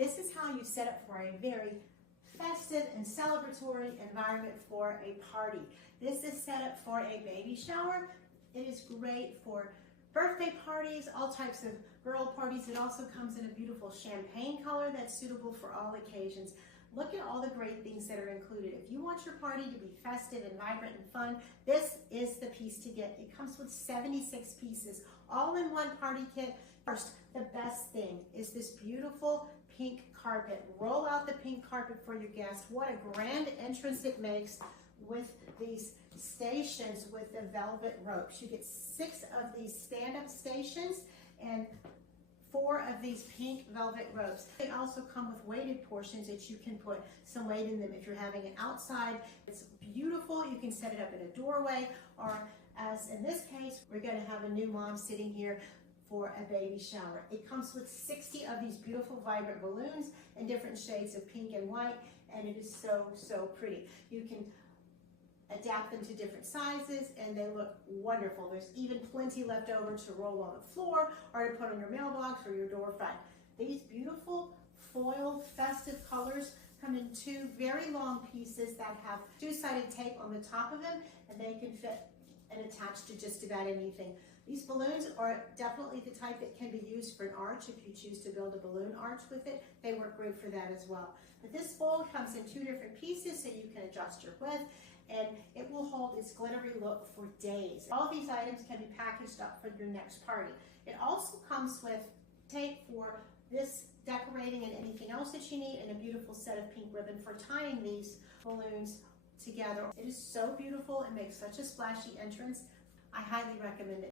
This is how you set up for a very festive and celebratory environment for a party. This is set up for a baby shower. It is great for birthday parties, all types of girl parties. It also comes in a beautiful champagne color that's suitable for all occasions. Look at all the great things that are included. If you want your party to be festive and vibrant and fun, this is the piece to get. It comes with 76 pieces, all in one party kit. First, the best thing is this beautiful pink carpet. Roll out the pink carpet for your guests. What a grand entrance it makes with these stations with the velvet ropes. You get 6 of these stand-up stations and 4 of these pink velvet ropes. They also come with weighted portions that you can put some weight in them if you're having it outside. It's beautiful. You can set it up in a doorway, or as in this case, we're going to have a new mom sitting here for a baby shower. It comes with 60 of these beautiful vibrant balloons in different shades of pink and white, and it is so, so pretty. You can adapt them to different sizes and they look wonderful. There's even plenty left over to roll on the floor or to put on your mailbox or your door front. These beautiful foil festive colors come in 2 very long pieces that have 2-sided tape on the top of them, and they can fit and attach to just about anything. These balloons are definitely the type that can be used for an arch if you choose to build a balloon arch with it. They work great for that as well. But this bowl comes in 2 different pieces so you can adjust your width, and it will hold its glittery look for days. All these items can be packaged up for your next party. It also comes with tape for this decorating and anything else that you need, and a beautiful set of pink ribbon for tying these balloons together. It is so beautiful. It makes such a splashy entrance. I highly recommend it.